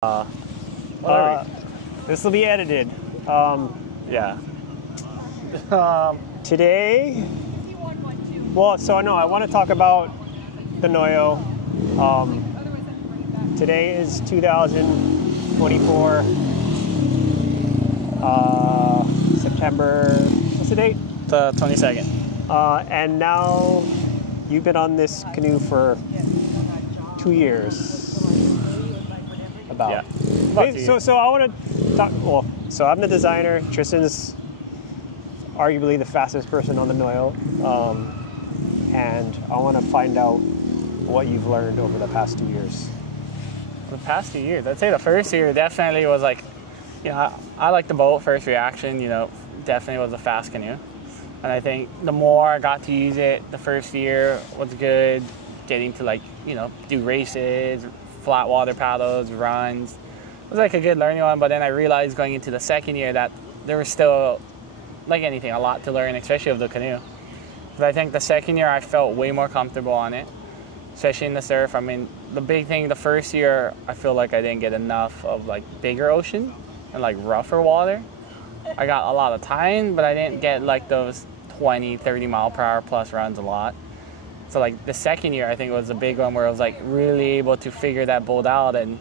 This will be edited. Yeah. Today, well, so no, I want to talk about the Noio. Today is 2024, September, what's the date? The 22nd. And now you've been on this canoe for 2 years. About. Yeah. Okay, so I want to talk, well, so I'm the designer. Triston's arguably the fastest person on the Noio. And I want to find out what you've learned over the past 2 years. The past 2 years, I'd say the first year definitely was like, you know, I like the boat. First reaction, you know, definitely was a fast canoe. And I think the more I got to use it, the first year was good. Getting to, like, you know, do races, flat water paddles, runs. It was like a good learning one, but then I realized going into the second year that there was still, like anything, a lot to learn, especially of the canoe. But I think the second year I felt way more comfortable on it, especially in the surf. I mean, the big thing, the first year, I feel like I didn't get enough of like bigger ocean and like rougher water. I got a lot of time, but I didn't get like those 20, 30 mile per hour plus runs a lot. So like the second year, I think it was a big one where I was like really able to figure that boat out and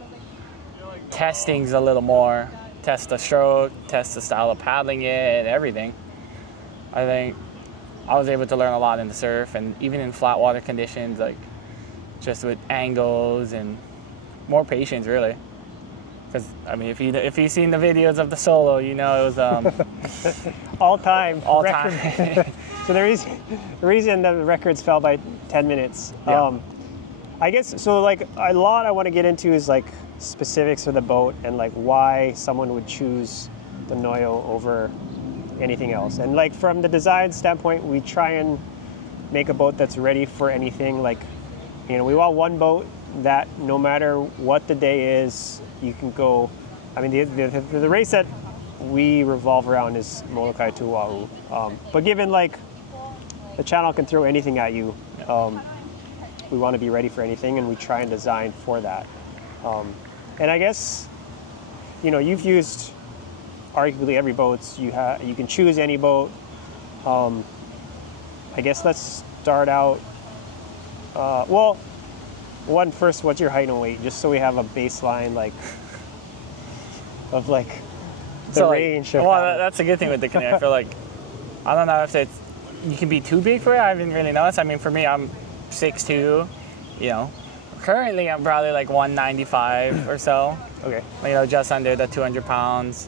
test things a little more, test the stroke, test the style of paddling it and everything. I think I was able to learn a lot in the surf and even in flat water conditions, like just with angles and more patience really. Because I mean, if you've seen the videos of the solo, you know it was all time. So the reason the records fell by 10 minutes. Yeah. I guess so. Like a lot I want to get into is like specifics of the boat and like why someone would choose the Noio over anything else. And like from the design standpoint, we try and make a boat that's ready for anything. Like, you know, we want one boat that no matter what the day is, you can go. I mean, the race that we revolve around is Molokai to Oahu. But given like the channel can throw anything at you, we want to be ready for anything, and we try and design for that. And I guess, you know, you've used arguably every boat. You can choose any boat. I guess let's start out. Well, first, what's your height and weight, just so we have a baseline like of like the so range. Like, well, that's a good thing with the canoe. I feel like I don't know if you can be too big for it. I haven't really noticed. I mean, for me, I'm 6'2". You know, currently I'm probably like 195 or so. Okay. You know, just under the 200 pounds.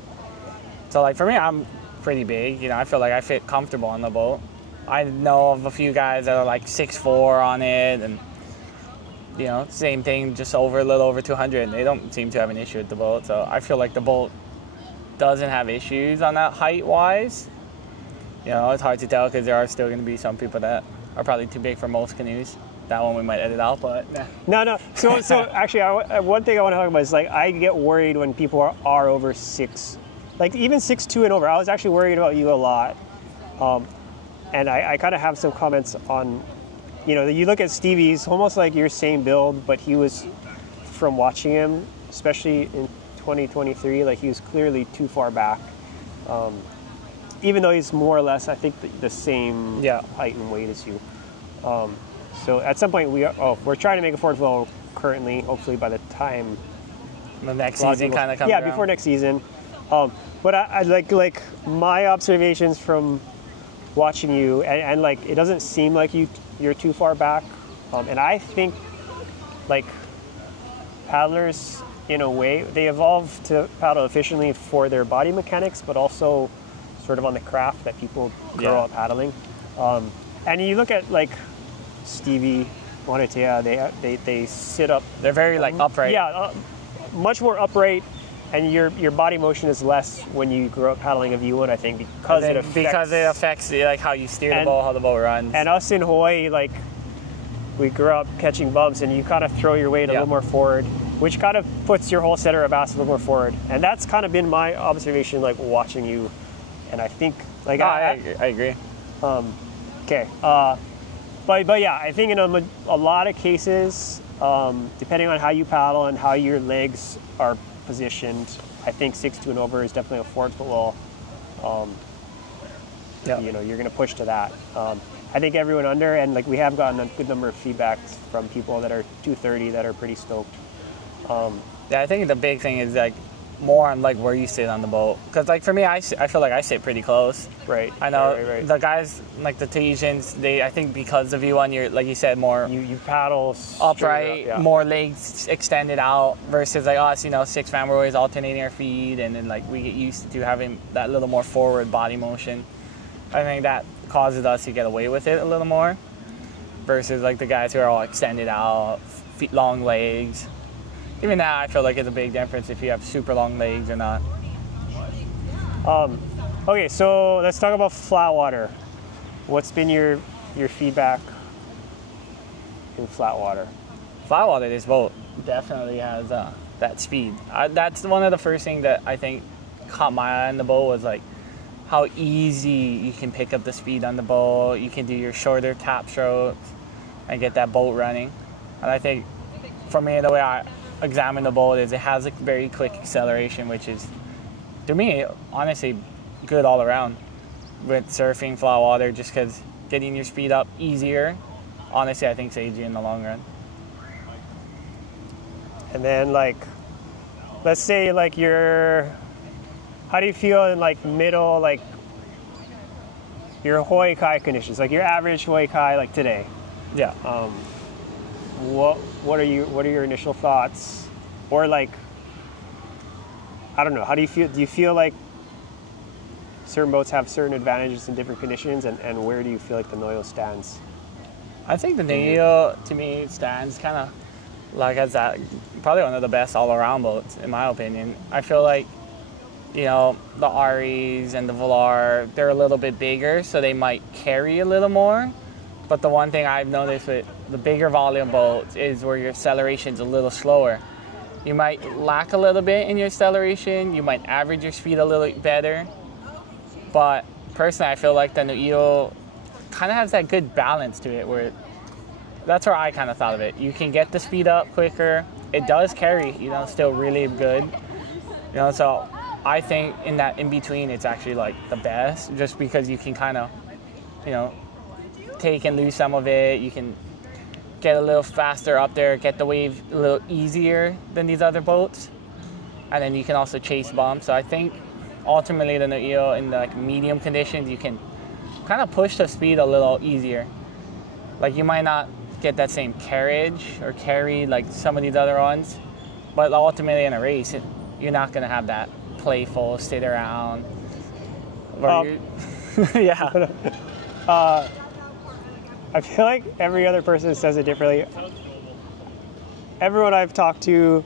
So like for me, I'm pretty big. You know, I feel like I fit comfortable on the boat. I know of a few guys that are like 6'4" on it, and you know, same thing, just a little over 200. And they don't seem to have an issue with the boat. So I feel like the boat doesn't have issues on that height-wise. You know, it's hard to tell because there are still going to be some people that are probably too big for most canoes. That one we might edit out, but no. So actually, one thing I want to talk about is like I get worried when people are over 6, like even 6'2" and over. I was actually worried about you a lot, and I kind of have some comments on, you know, you look at Stevie's almost like your same build, but he was, from watching him, especially in 2023, like he was clearly too far back. Even though he's more or less, I think, the same height and weight as you. So at some point we're trying to make a Ford Flow currently, hopefully by the time the next season kind of comes around. Before next season. But I like my observations from watching you, and like it doesn't seem like you're too far back. And I think like paddlers, in a way, they evolve to paddle efficiently for their body mechanics, but also sort of on the craft that people grow up paddling. And you look at like Stevie, Monetea, they sit up. They're very like upright. Yeah, much more upright, and your body motion is less when you grow up paddling a V1, I think, because it affects like how you steer the boat, how the boat runs. And us in Hawaii, like we grew up catching bumps, and you kind of throw your weight a little more forward, which kind of puts your whole center of mass a little more forward. And that's kind of been my observation, like watching you. And I think, like, I agree. Okay. But yeah, I think in a lot of cases, depending on how you paddle and how your legs are positioned. I think 6'2" and over is definitely a 4 foot wall. You know, you're going to push to that. I think everyone under, and like we have gotten a good number of feedbacks from people that are 230 that are pretty stoked. Yeah, I think the big thing is like more on like where you sit on the boat, because like for me, I feel like I sit pretty close. Right. I know right. the guys like the Tahitians, I think because of you on your, like you said, more you paddle upright, up, yeah. more legs extended out versus like us, you know, 6-man, we're always alternating our feet, and then like we get used to having that little more forward body motion. I think that causes us to get away with it a little more versus like the guys who are all extended out, feet, long legs. Even that, I feel like it's a big difference if you have super long legs or not. Okay, so let's talk about flat water. What's been your feedback in flat water? Flat water, this boat definitely has that speed. That's one of the first things that I think caught my eye on the boat was like how easy you can pick up the speed on the boat. You can do your shorter tap strokes and get that boat running. And I think for me, the way I examine the boat is it has a very quick acceleration, which is, to me, honestly, good all around with surfing, flat water, just because getting your speed up easier, honestly, I think saves you in the long run. And then like, let's say like how do you feel in like middle, like your Hawaii Kai conditions, like your average Hawaii Kai like today? Yeah. What are your initial thoughts? Or like, I don't know, how do you feel? Do you feel like certain boats have certain advantages in different conditions, and where do you feel like the Noio stands? I think the Noio, to me, stands kind of like as that, probably one of the best all-around boats, in my opinion. I feel like, you know, the Aries and the Velar, they're a little bit bigger, so they might carry a little more. But the one thing I've noticed with the bigger volume boats is where your acceleration's a little slower. You might lack a little bit in your acceleration, you might average your speed a little better. But personally, I feel like the Noio kind of has that good balance to it, where that's where I kind of thought of it. You can get the speed up quicker. It does carry, you know, still really good. You know, so I think in that in-between, it's actually like the best, just because you can kind of, you know, take and lose some of it. You can get a little faster up there, get the wave a little easier than these other boats, and then you can also chase bumps. So I think ultimately the Noio in the like medium conditions, you can kind of push the speed a little easier. Like you might not get that same carriage or carry like some of these other ones, but ultimately in a race, you're not going to have that playful sit around. Yeah. I feel like every other person says it differently. Everyone I've talked to,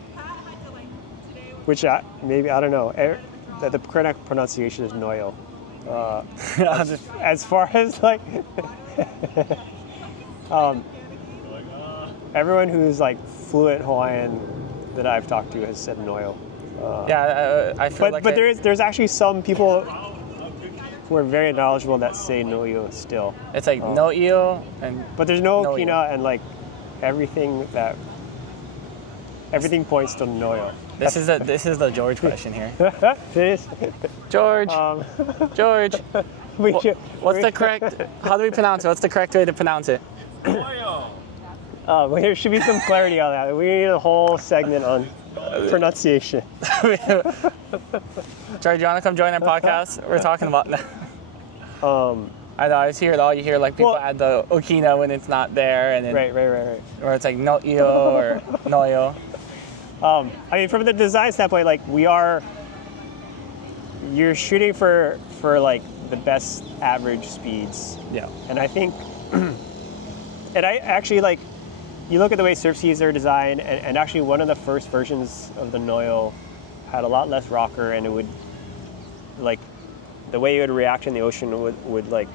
which maybe, I don't know, the correct pronunciation is Noio. As far as like, everyone who's like fluent Hawaiian that I've talked to has said Noio. I feel like but there's actually some people who are very knowledgeable that say Noio still. It's like Noio and. But there's no Noio. Kina, and like everything points to Noio. This is the George question here. It is. George. George. What's the correct? How do we pronounce it? What's the correct way to pronounce it? Well, there should be some clarity on that. We need a whole segment on pronunciation. George, you want to come join our podcast? We're talking about that. I know, I just hear it all. You hear like people add the Okina when it's not there, and then right. or it's like Noio or Noio. I mean, from the design standpoint, like you're shooting for like the best average speeds. Yeah. And I think, and I actually like, you look at the way surf skis are designed, and actually one of the first versions of the Noio had a lot less rocker, and it would, like, the way it would react in the ocean would like,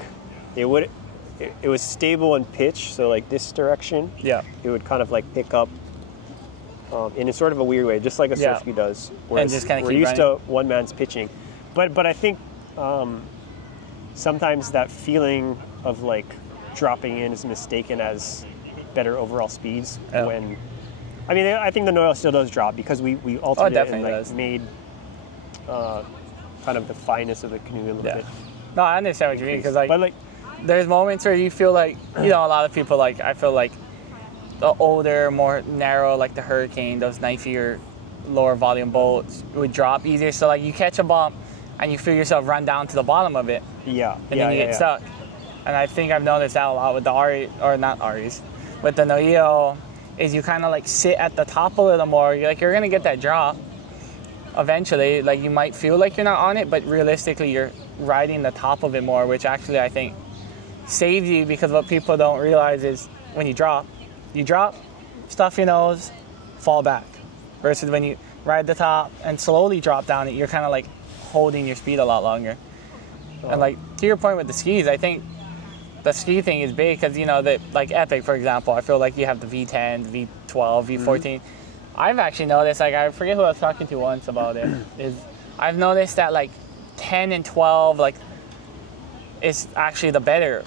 it was stable in pitch, so like this direction, yeah, it would kind of like pick up in a sort of a weird way, just like a surf ski does. And just kind of we're used to one man's pitching, but I think sometimes that feeling of like dropping in is mistaken as better overall speeds when I mean, I think the Noio still does drop because we altered it and like does. made kind of the fineness of the canoe a little bit. No, I understand what you mean because like, but like, there's moments where you feel like, you know, a lot of people like, I feel like the older, more narrow, like the Hurricane, those knifier, lower volume boats would drop easier. So like you catch a bump and you feel yourself run down to the bottom of it. Yeah. And then you get stuck. And I think I've noticed that a lot with the Ari, or not Aris, with the Noio, is you kind of like sit at the top a little more. You're going to get that drop eventually. Like you might feel like you're not on it, but realistically you're riding the top of it more, which actually I think saves you, because what people don't realize is when you drop, stuff your nose, fall back. Versus when you ride the top and slowly drop down it, you're kind of like holding your speed a lot longer. And like to your point with the skis, I think the ski thing is big because, you know, that like Epic, for example, I feel like you have the V10, V12, V14. I've actually noticed, like I forget who I was talking to once about it, is I've noticed that like 10 and 12, like is actually the better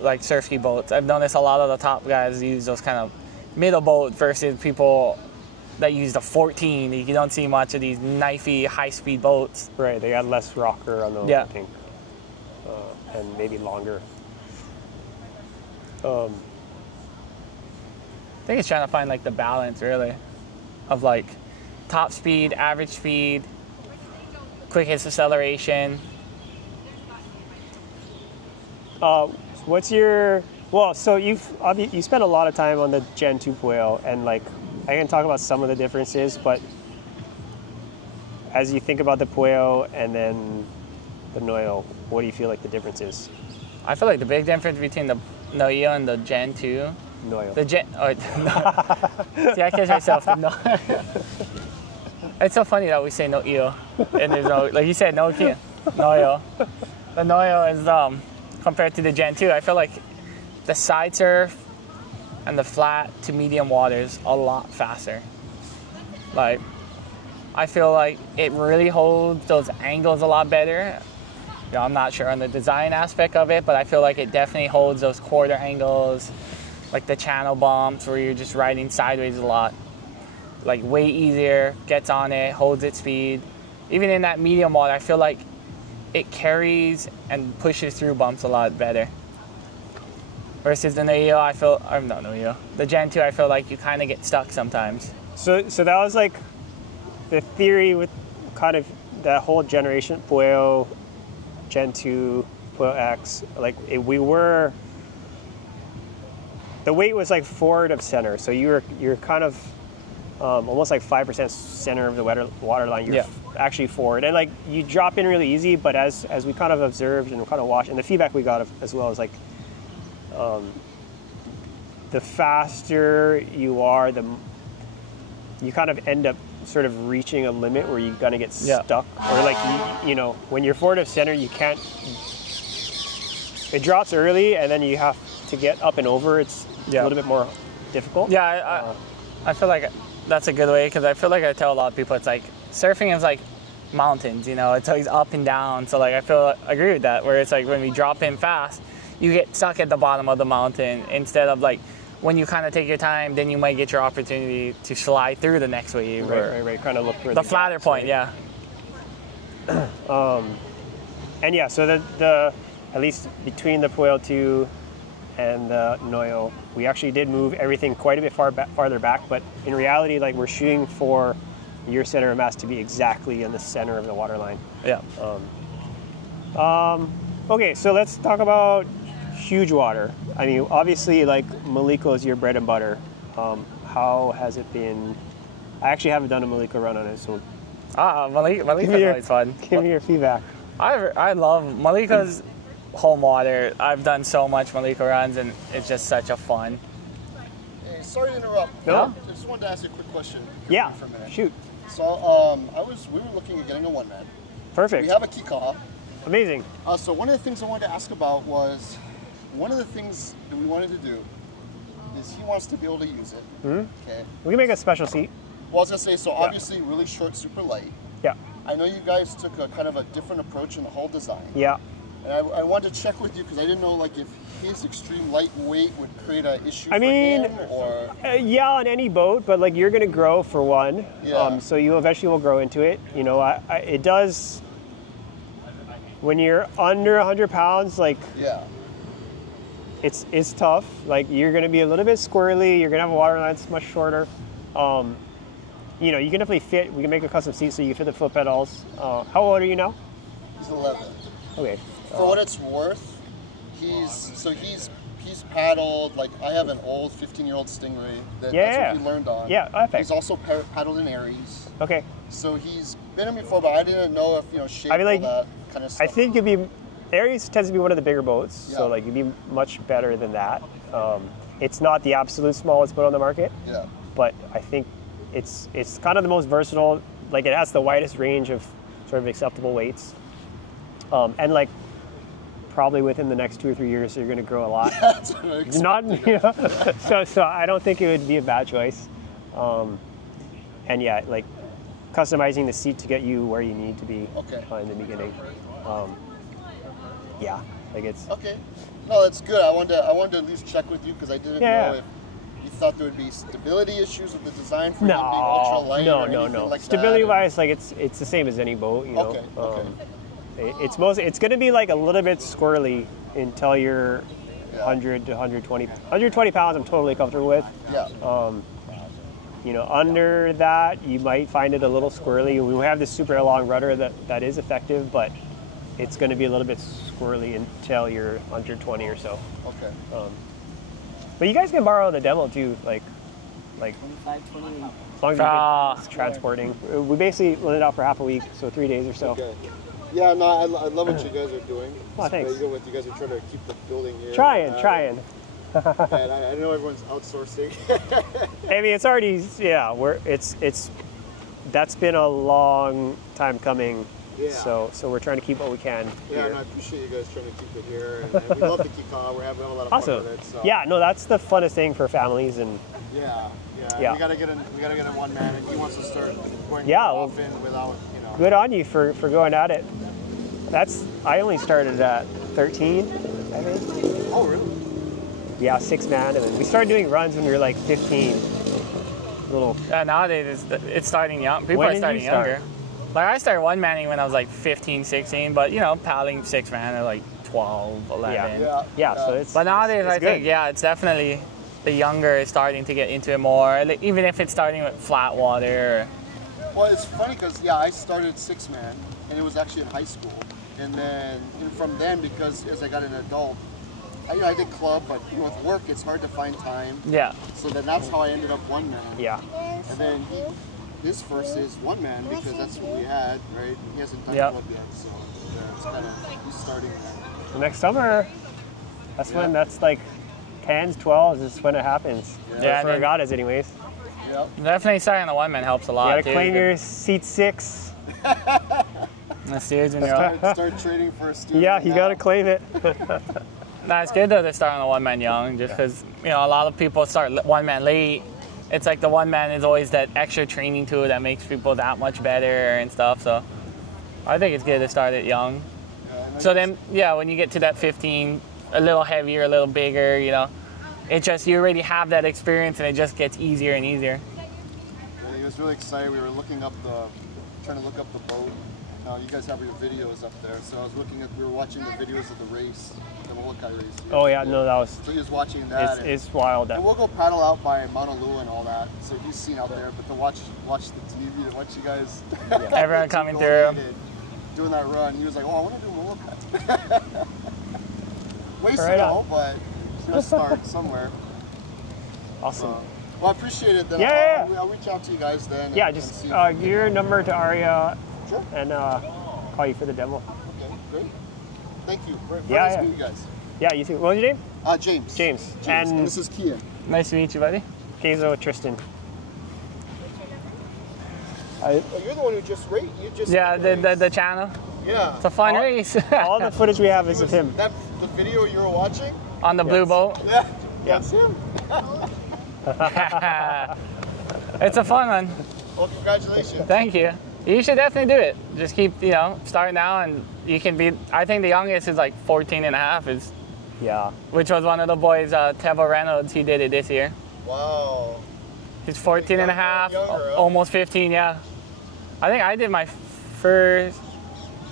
like surf ski boats. I've noticed a lot of the top guys use those kind of middle boats versus people that use the 14. You don't see much of these knifey, high-speed boats. Right, they got less rocker on those, I think, and maybe longer. I think it's trying to find like the balance, really, of like top speed, average speed, quickest acceleration. What's your, well, so you spent a lot of time on the Gen 2 Pueo, and like I can talk about some of the differences, but as you think about the Pueo and then the Noio, what do you feel like the difference is? I feel like the big difference between the Noio and the Gen 2. Noio. The Gen. Oh, no. See, I catch myself. No. It's so funny that we say Noio, and there's no, like you said, Noio. The Noio is compared to the Gen 2. I feel like the side surf and the flat to medium waters a lot faster. Like, I feel like it really holds those angles a lot better. You know, I'm not sure on the design aspect of it, but I feel like it definitely holds those quarter angles, like the channel bumps where you're just riding sideways a lot. Like way easier, gets on it, holds its speed. Even in that medium water, I feel like it carries and pushes through bumps a lot better. Versus the Noio, I feel, I'm not Noio, the Gen 2, I feel like you kind of get stuck sometimes. So that was like the theory with kind of that whole generation, Pueo, Gen 2, Pueo X, like the weight was like forward of center. So you're kind of almost like 5% center of the water line. You're actually forward, and like you drop in really easy. But as we kind of observed and kind of watched, and the feedback we got as well is like, the faster you are, you kind of end up sort of reaching a limit where you're gonna get stuck, or like you know, when you're forward of center, you can't. It drops early, and then you have to get up and over. It's a little bit more difficult. Yeah, I feel like that's a good way, because I feel like I tell a lot of people, it's like surfing is like mountains, you know, it's always up and down. So like I agree with that, where it's like when we drop in fast, you get stuck at the bottom of the mountain, instead of like when you kind of take your time, then you might get your opportunity to slide through the next wave. Right. Kind of look for the flatter gaps, point, right? And yeah, so the at least between the Pueo 2 and the Noio, we actually did move everything quite a bit farther back, but in reality, like we're shooting for your center of mass to be exactly in the center of the water line. Yeah. Okay, so let's talk about huge water. I mean, obviously, like Maliko is your bread and butter. How has it been? I actually haven't done a Maliko run on it, so. Maliko's always fun. Give me your feedback. I love Maliko's home water. I've done so much Maliko runs, and it's just such a fun. Hey, sorry to interrupt. No? I just wanted to ask you a quick question. Yeah, for a minute. shoot. So we were looking at getting a one-man. Perfect. We have a Kikaha. Amazing. So one of the things I wanted to ask about was, one of the things that we wanted to do is he wants to be able to use it. Mm-hmm. Okay. We can make a special seat. Well, I was gonna say, so obviously really short, super light. Yeah. I know you guys took a kind of a different approach in the whole design. Yeah. And I wanted to check with you because I didn't know like if his extreme lightweight would create an issue I mean, for him, or yeah, on any boat, but like you're gonna grow for one. Yeah. So you eventually will grow into it. You know, it does. When you're under 100 pounds, like yeah. it's tough. Like you're gonna be a little bit squirrely. You're gonna have a water line that's much shorter. You know, you can definitely fit. We can make a custom seat so you can fit the foot pedals. How old are you now? He's 11. Okay. For what it's worth, he's paddled, like I have an old 15-year-old Stingray that's what he learned on. Yeah, perfect. He's also paddled in Aries. Okay. So he's been in before, but I didn't know if, you know, shape, I mean, like, all that kind of stuff. I think Aries tends to be one of the bigger boats, Yeah. so like you'd be much better than that. It's not the absolute smallest boat on the market, Yeah. but I think it's kind of the most versatile. Like it has the widest range of sort of acceptable weights, and like probably within the next 2 or 3 years you're going to grow a lot. That's what I expected. Not, you know, so I don't think it would be a bad choice. And yeah, like customizing the seat to get you where you need to be Okay. in the beginning. Yeah, like it's Okay. No, that's good. I wanted to at least check with you because I didn't know if you thought there would be stability issues with the design for him being ultra light or anything like Stability that. wise, like it's the same as any boat, you know. Okay. It's going to be like a little bit squirrely until you're 100 to 120 pounds. I'm totally comfortable with. Yeah. You know, under that you might find it a little squirrely. We have this super long rudder that is effective, but it's going to be a little bit squirrely until you're 120 or so. Okay. But you guys can borrow the demo too, like 25, 20. as long as you're transporting. We basically let it out for half a week, so 3 days or so. Okay. Yeah, no, I love what you guys are doing. Oh, thanks. You guys are trying to keep the building here. Trying. And I know everyone's outsourcing. I mean, it's already, that's been a long time coming. Yeah. So we're trying to keep what we can Yeah, here. and I appreciate you guys trying to keep it here. And we love the Kikaha. We're having a lot of Awesome. fun with it. So. Yeah, no, that's the funnest thing for families, and Yeah. We gotta get a one man, and he wants to start going well, often without, you know. good on you for going at it. I only started at 13, I think. Oh, really? Yeah, 6-man, and then we started doing runs when we were like 15. Little. Nowadays it's starting young. People When are did starting you start? younger. Like I started one manning when I was like 15, 16, but you know, paddling 6-man at like 12, 11. Yeah, so it's. But nowadays it's I think, it's definitely the younger is starting to get into it more, like, even if it's starting with flat water. Well, it's funny because, I started 6-man, and it was actually in high school. And then from then, because as I got an adult, I did club, but with work, it's hard to find time. Yeah. So then that's how I ended up one man. Yeah. And then his first is one man because that's what we had, right? He hasn't done Yep. club yet, so it's kind of, he's starting that. So next summer, when that's like 10s, 12s is when it happens. Yeah, For regattas, anyways. Yep. Definitely starting on the one man helps a lot. You gotta too. claim your seat 6. The steers when you're Start trading for a student. Yeah, you gotta claim it. No, it's good though to start on the one man young, just because a lot of people start one man late. It's like the one man is always that extra training tool that makes people that much better and stuff. So I think it's good to start it young. So then, when you get to that 15, a little heavier, a little bigger, it just, you already have that experience and it just gets easier and easier. Yeah, he was really excited. We were trying to look up the boat. You guys have your videos up there. So we were watching the videos of the race, the Molokai race. Oh yeah, no, that was. So he was watching that. It's wild. And we'll go paddle out by Mauna Lua and all that. So he's seen out there, but to watch the TV, to watch you guys. Everyone coming through. Doing that run, he was like, "Oh, I want to do Molokai." Way Right slow, on. but it's gonna start somewhere. Awesome. Well, I appreciate it. Then I'll reach out to you guys then. Yeah, and just see. give your number to Aria Sure. and call you for the demo. Okay, great. Thank you. Very nice to meet you guys. Yeah, you too. What was your name? James. James. And this is Kia. Nice to meet you, buddy. Keizo, Triston. You're the one who just raced. You just the channel. Yeah. It's a fun race. All the footage we have is of him. The video you were watching? On the blue boat. Yeah. That's him. It's a fun one. Well, congratulations. Thank you. You should definitely do it. Just keep, starting now, and you can be. I think the youngest is like 14 and a half, Yeah. which was one of the boys, Teva Reynolds. He did it this year. Wow. He's 14 and a half, Younger, huh? almost 15, yeah. I think I did my first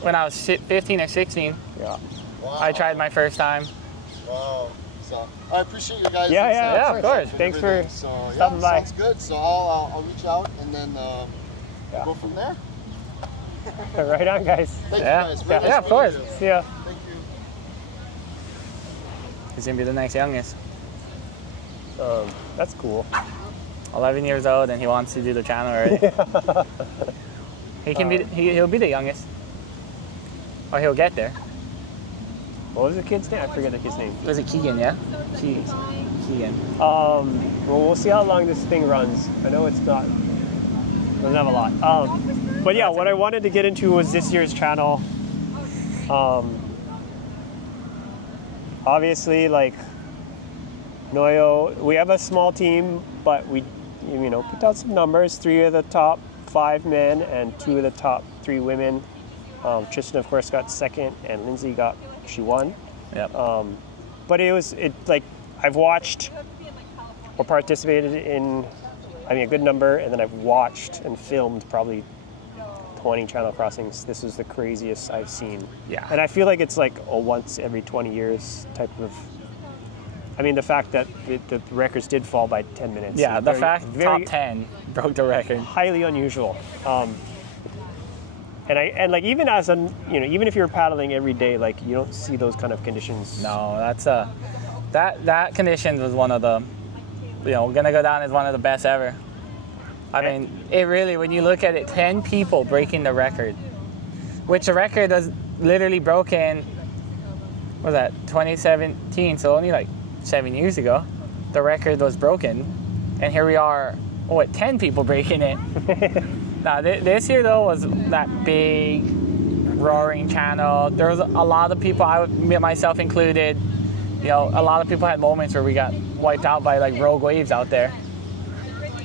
when I was 15 or 16. Yeah. Wow. I tried my first time. Wow. So I appreciate you guys. Yeah, of course. Thanks for so, stopping by. Sounds good. So I'll reach out and then go from there. Right on, guys. Thank Yeah. you guys. Very Yeah, nice of course. meeting you. See ya. Thank you. He's gonna be the next youngest. That's cool. 11 years old, and he wants to do the channel already. He can be. He'll be the youngest, or he'll get there. What was the kid's name? I forget the kid's name. Was it Keegan? Yeah. Keegan. Well, we'll see how long this thing runs. I know it's not, doesn't have a lot. But yeah, what I wanted to get into was this year's channel. Obviously, like Noio, we have a small team, but we, put out some numbers. 3 of the top 5 men and 2 of the top 3 women. Triston, of course, got second, and Lindsay she won. Yep. But I've watched or participated in, a good number, and then I've watched and filmed probably 20 channel crossings. This was the craziest I've seen. Yeah. And I feel like it's like a once every 20 years type of, the fact that the records did fall by 10 minutes. Yeah, the fact top 10 broke the record. Highly unusual. And even as even if you're paddling every day, like you don't see those kind of conditions. No, that's that condition was one of the, gonna go down as one of the best ever. It really, when you look at it, 10 people breaking the record, which the record was literally broken, what was that, 2017, so only like 7 years ago, the record was broken, and here we are, 10 people breaking it. Now, this year, though, was that big, roaring channel. There was a lot of people, myself included, a lot of people had moments where we got wiped out by, like, rogue waves out there.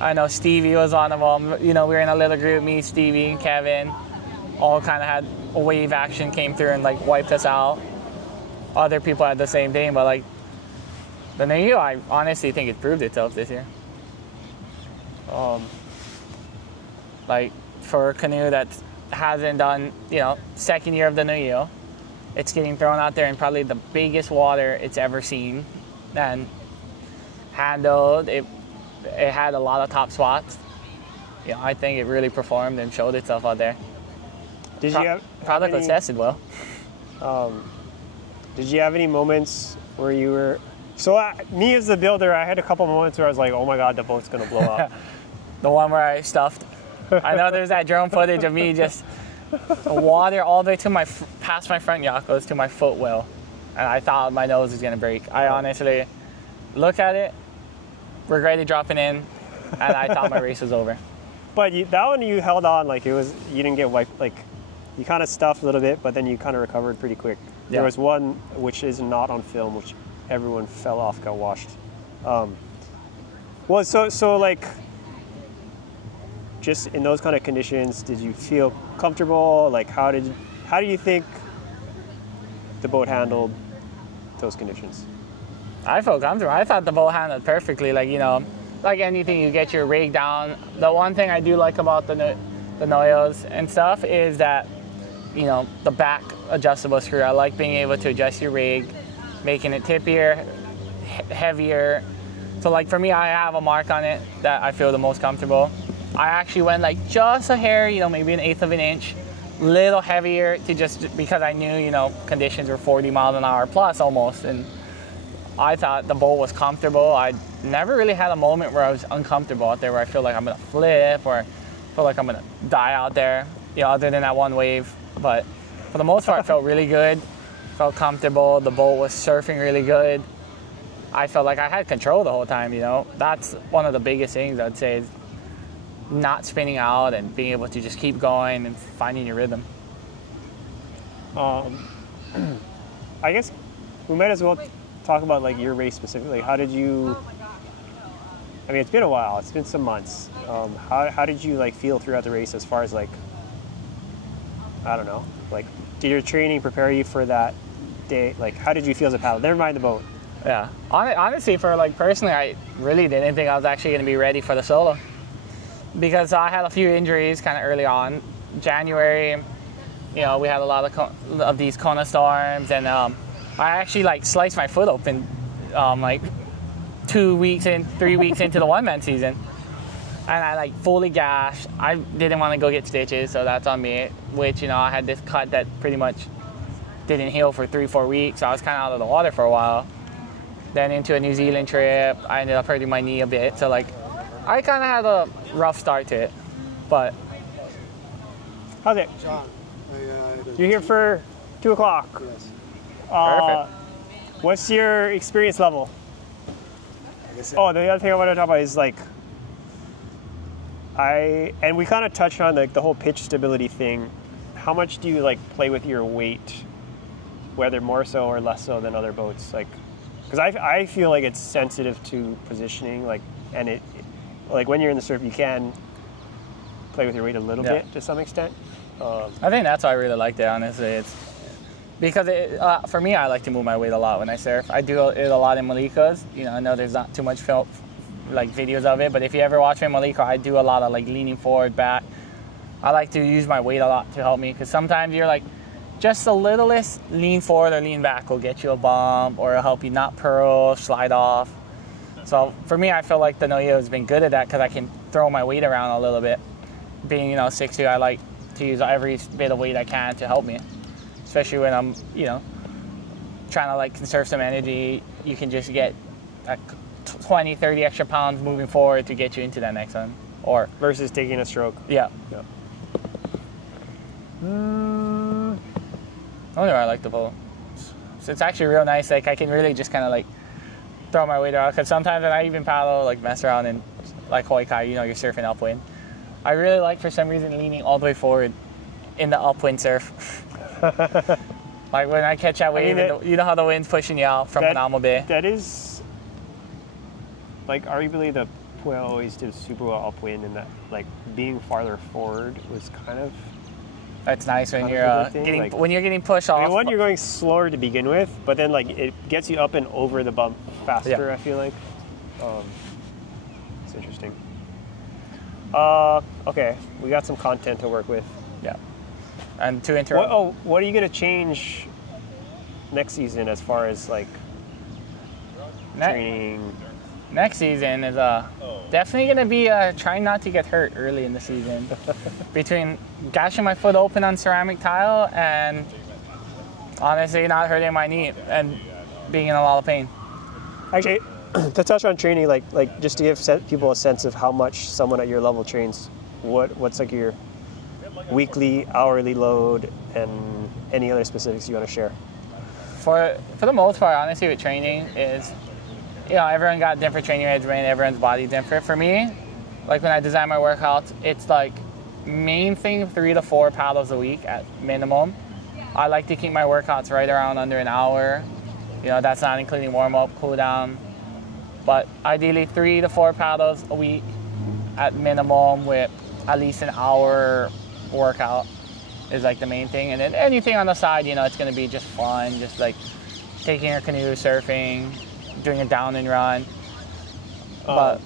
I know Stevie was one of them. We were in a little group, me, Stevie, Kevin, all kind of had a wave action came through and, like, wiped us out. Other people had the same thing, but, like, the Noio, I honestly think it proved itself this year. Like, for a canoe that hasn't done, second year of the Noio, it's getting thrown out there in probably the biggest water it's ever seen, and handled. It had a lot of top spots. I think it really performed and showed itself out there. Product was tested well. Did you have any moments where you were? Me as the builder, I had a couple moments where I was like, "Oh my God, the boat's gonna blow up." The one where I stuffed. I know there's that drone footage of me just the water all the way to past my front yakos to my footwell, and I thought my nose was gonna break. I honestly looked at it, regretted dropping in, and I thought my race was over. But that one you held on, like you didn't get wiped. Like you kind of stuffed a little bit, but then you kind of recovered pretty quick. Yeah. There was one which is not on film, which everyone fell off, got washed. So like. Just in those kind of conditions, did you feel comfortable? Like, how do you think the boat handled those conditions? I felt comfortable. I thought the boat handled perfectly. Like, like anything, you get your rig down. The one thing I do like about the Noios and stuff is that, the back adjustable screw. I like being able to adjust your rig, making it tippier, heavier. So, like, for me, I have a mark on it that I feel the most comfortable. I actually went like just a hair, maybe 1/8 of an inch, little heavier because I knew, conditions were 40 miles an hour plus almost, and I thought the boat was comfortable. I never really had a moment where I was uncomfortable out there, where I feel like I'm gonna flip or feel like I'm gonna die out there, other than that one wave. But for the most part, it felt really good, felt comfortable. The boat was surfing really good. I felt like I had control the whole time. That's one of the biggest things I'd say is not spinning out and being able to just keep going and finding your rhythm. I guess we might as well talk about like your race specifically. How did you? It's been a while. It's been some months. How did you like feel throughout the race as far as like I don't know, like, did your training prepare you for that day? Like, how did you feel as a paddler? Never mind the boat. Yeah. Honestly, for like personally, I really didn't think I was actually going to be ready for the solo, because I had a few injuries kind of early on. January, you know, we had a lot of these Kona storms, and I actually like sliced my foot open like 3 weeks into the one-man season. And I like fully gashed. I didn't want to go get stitches, so that's on me. Which, you know, I had this cut that pretty much didn't heal for 3-4 weeks. So I was kind of out of the water for a while. Then into a New Zealand trip, I ended up hurting my knee a bit. So like, I kind of had a rough start to it. But how's it? John, You're here for 2 o'clock. yes. Perfect. What's your experience level? Oh, the other thing I want to talk about is like, and we kind of touched on like the whole pitch stability thing. How much do you like play with your weight, whether more so or less so than other boats? Like, because I feel like it's sensitive to positioning, like, and it like when you're in the surf, you can play with your weight a little bit to some extent. I think that's why I really liked it, honestly. It's because for me, I like to move my weight a lot when I surf. I do it a lot in Molokas. You know, I know there's not too much film, like videos of it, but if you ever watch me in Molokai, I do a lot of like leaning forward, back. I like to use my weight a lot to help me, because sometimes you're like, just the littlest lean forward or lean back will get you a bump, or it'll help you not pearl, slide off. So for me, I feel like the Noio has been good at that, because I can throw my weight around a little bit. Being, you know, 6'2", I like to use every bit of weight I can to help me, especially when I'm, you know, trying to like conserve some energy. You can just get like 20, 30 extra pounds moving forward to get you into that next one. Or versus taking a stroke. Yeah. Yeah. I wonder why I like the boat. So it's actually real nice. Like, I can really just kind of like throw my weight around, because sometimes when I even paddle, like mess around in like Hawaii Kai, you know, you're surfing upwind. I really like, for some reason, leaning all the way forward in the upwind surf. Like when I catch that wave, you know how the wind's pushing you out from Panama Bay. That is, like, arguably the point I always did super well upwind, and that like being farther forward was kind of. That's nice when you're getting pushed off. I mean, you're going slower to begin with, but then like it gets you up and over the bump faster. Yeah. I feel like. It's interesting. Okay, we got some content to work with. Yeah. And to interrupt. What are you gonna change next season as far as like training? Next season is definitely going to be trying not to get hurt early in the season. Between gashing my foot open on ceramic tile and honestly not hurting my knee and being in a lot of pain. Actually, to touch on training, like just to give people a sense of how much someone at your level trains, what's like your weekly, hourly load, and any other specifics you want to share? For the most part, honestly, with training is, you know, everyone got different training regimen, everyone's body different. For me, like when I design my workouts, it's like main thing 3 to 4 paddles a week at minimum. I like to keep my workouts right around under an hour. You know, that's not including warm up, cool down. But ideally 3 to 4 paddles a week at minimum, with at least an hour workout is like the main thing. And then anything on the side, you know, it's gonna be just fun, just like taking your canoe, surfing, doing a down and run. But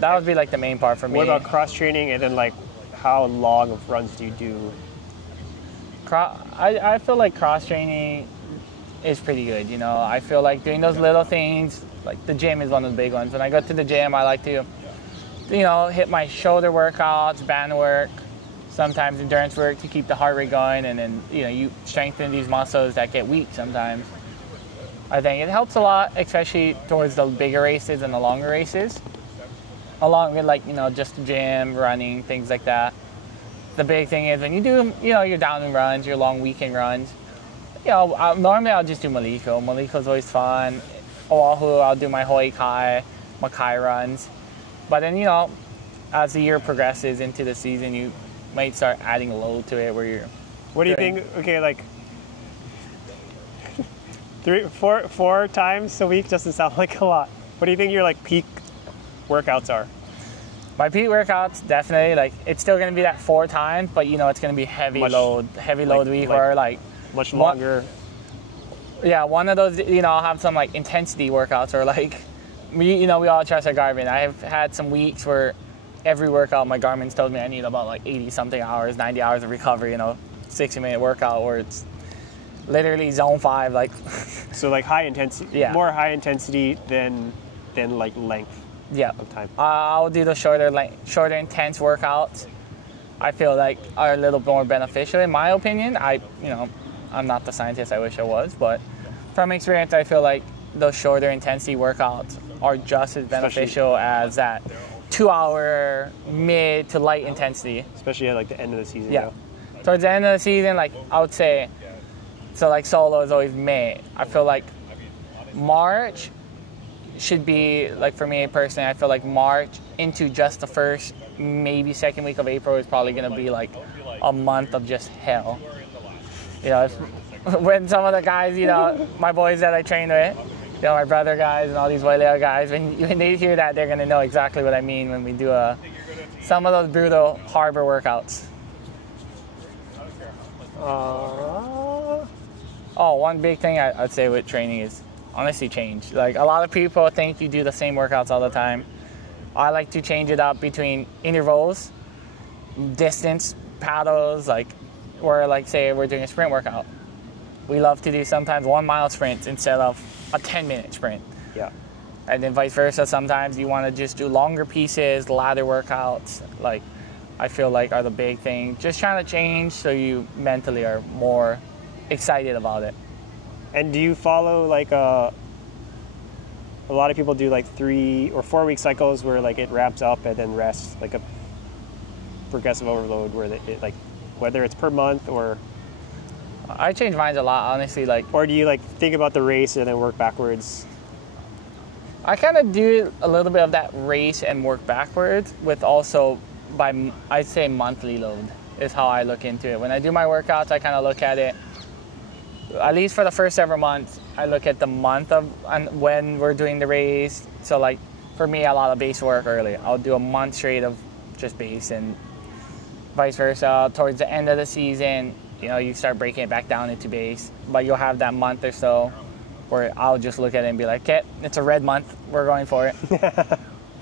that would be like the main part for me. What about cross training, and then like how long of runs do you do? I feel like cross training is pretty good. You know, I feel like doing those little things, like the gym is one of the big ones. When I go to the gym, I like to, you know, hit my shoulder workouts, band work, sometimes endurance work to keep the heart rate going, and then, you know, you strengthen these muscles that get weak sometimes. I think it helps a lot, especially towards the bigger races and the longer races, along with, like, you know, just the gym, running, things like that. The big thing is when you do, you know, your down and runs, your long weekend runs, you know, normally I'll just do Maliko. Maliko's always fun. Oahu, I'll do my Hawaii Kai, Makai runs. But then, you know, as the year progresses into the season, you might start adding a load to it where you're... What do you think, okay, like, 4 times a week doesn't sound like a lot. What do you think your like peak workouts are? My peak workouts, definitely, like, it's still going to be that 4 times, but, you know, it's going to be heavy load week where, like, much longer. Yeah, one of those, you know, I'll have some, like, intensity workouts or, like, you know, we all trust our Garmin. I have had some weeks where every workout, my Garmin's told me I need about, like, 80-something hours, 90 hours of recovery, you know, 60-minute workout where it's literally zone 5, like. So, like, high intensity, Yeah. more high intensity than like, length. Yeah, of time. I'll do the shorter intense workouts. I feel like are a little more beneficial in my opinion. I'm not the scientist I wish I was, but from experience, I feel like those shorter intensity workouts are just as beneficial as that 2-hour mid to light intensity. Especially at like the end of the season. Yeah, towards the end of the season, like I would say, so like solo is always May. I feel like March should be, like for me personally, I feel like March into just the first, maybe second week of April is probably going to be like a month of just hell. You know, when some of the guys, you know, my boys that I train with, you know, my brother guys and all these Wailea guys, when they hear that, they're going to know exactly what I mean when we do some of those brutal harbor workouts. One big thing I'd say with training is honestly change. Like a lot of people think you do the same workouts all the time. I like to change it up between intervals, distance, paddles, like say we're doing a sprint workout. We love to do sometimes 1 mile sprints instead of a 10-minute sprint. Yeah. And then vice versa, sometimes you want to just do longer pieces, ladder workouts, like I feel like are the big thing. Just trying to change so you mentally are more excited about it. And do you follow like a lot of people do like 3 or 4 week cycles where like it ramps up and then rests, like a progressive overload where it like, whether it's per month or. I change mine a lot, honestly. Like, or do you like think about the race and then work backwards? I kind of do a little bit of that race and work backwards with also by, I'd say monthly load is how I look into it. When I do my workouts, I kind of look at it, at least for the first several months, I look at the month of and when we're doing the race. So like for me, a lot of base work early. I'll do a month straight of just base and vice versa. Towards the end of the season, you know, you start breaking it back down into base, but you'll have that month or so where I'll just look at it and be like, okay, it's a red month, we're going for it.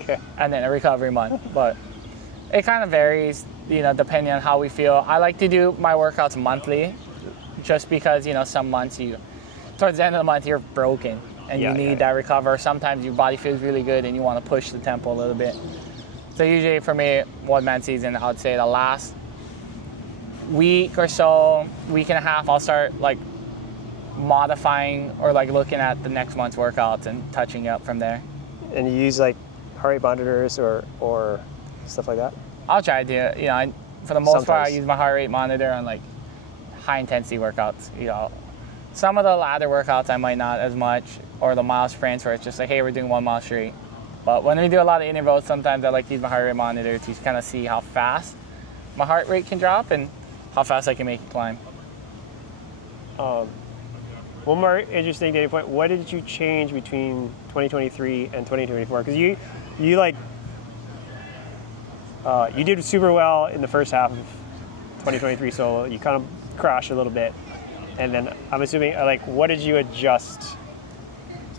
Okay. And then a recovery month. But it kind of varies, you know, depending on how we feel. I like to do my workouts monthly just because, you know, some months towards the end of the month, you're broken and you need that recover. Sometimes your body feels really good and you want to push the tempo a little bit. So usually for me, one-man season, I would say the last week or so, week and a half, I'll start like modifying or like looking at the next month's workouts and touching up from there. And you use like heart rate monitors or stuff like that? I'll try to, you know, for the most part, I use my heart rate monitor on like high intensity workouts. You know, some of the ladder workouts I might not as much, or the mile sprints where it's just like, hey, we're doing 1 mile straight. But when we do a lot of intervals, sometimes I like to use my heart rate monitor to kind of see how fast my heart rate can drop and how fast I can make it climb. One more interesting data point. What did you change between 2023 and 2024? Because you did super well in the first half of 2023, so you kind of crashed a little bit. And then I'm assuming, like, what did you adjust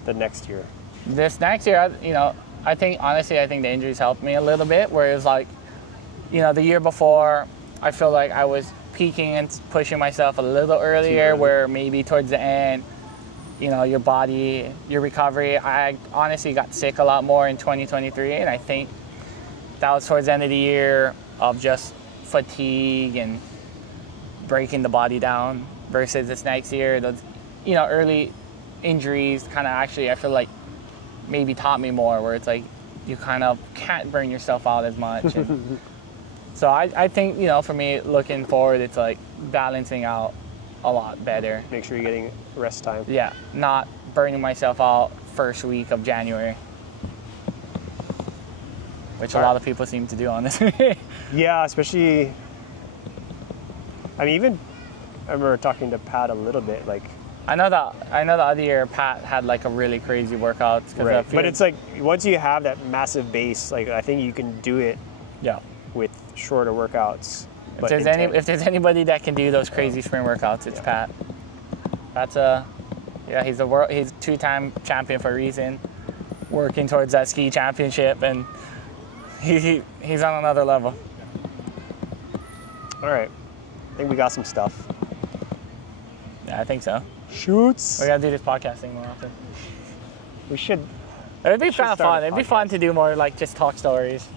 the next year? This next year, you know, I think the injuries helped me a little bit, whereas like, you know, the year before, I feel like I was peaking and pushing myself a little earlier, where maybe towards the end, you know, your body, your recovery, I honestly got sick a lot more in 2023, and I think that was towards the end of the year of just fatigue and breaking the body down versus this next year. Those, you know, early injuries kind of actually, I feel like, maybe taught me more, where it's like you kind of can't burn yourself out as much. And so I think, you know, for me, looking forward, it's like balancing out a lot better. Make sure you're getting rest time. Yeah, not burning myself out first week of January, which a lot of people seem to do, honestly. Yeah, especially, I mean, even I remember talking to Pat a little bit, like, I know the other year Pat had like a really crazy workout. Right. But it's like once you have that massive base, like I think you can do it Yeah. with shorter workouts. If there's anybody that can do those crazy sprint workouts, it's Pat. Pat's he's a 2-time champion for a reason, working towards that ski championship, and he's on another level. All right, I think we got some stuff. Yeah, I think so. Shoots. We gotta do this podcast thing more often. We should. It'd be kind of start fun. a It'd be fun to do more like just talk stories.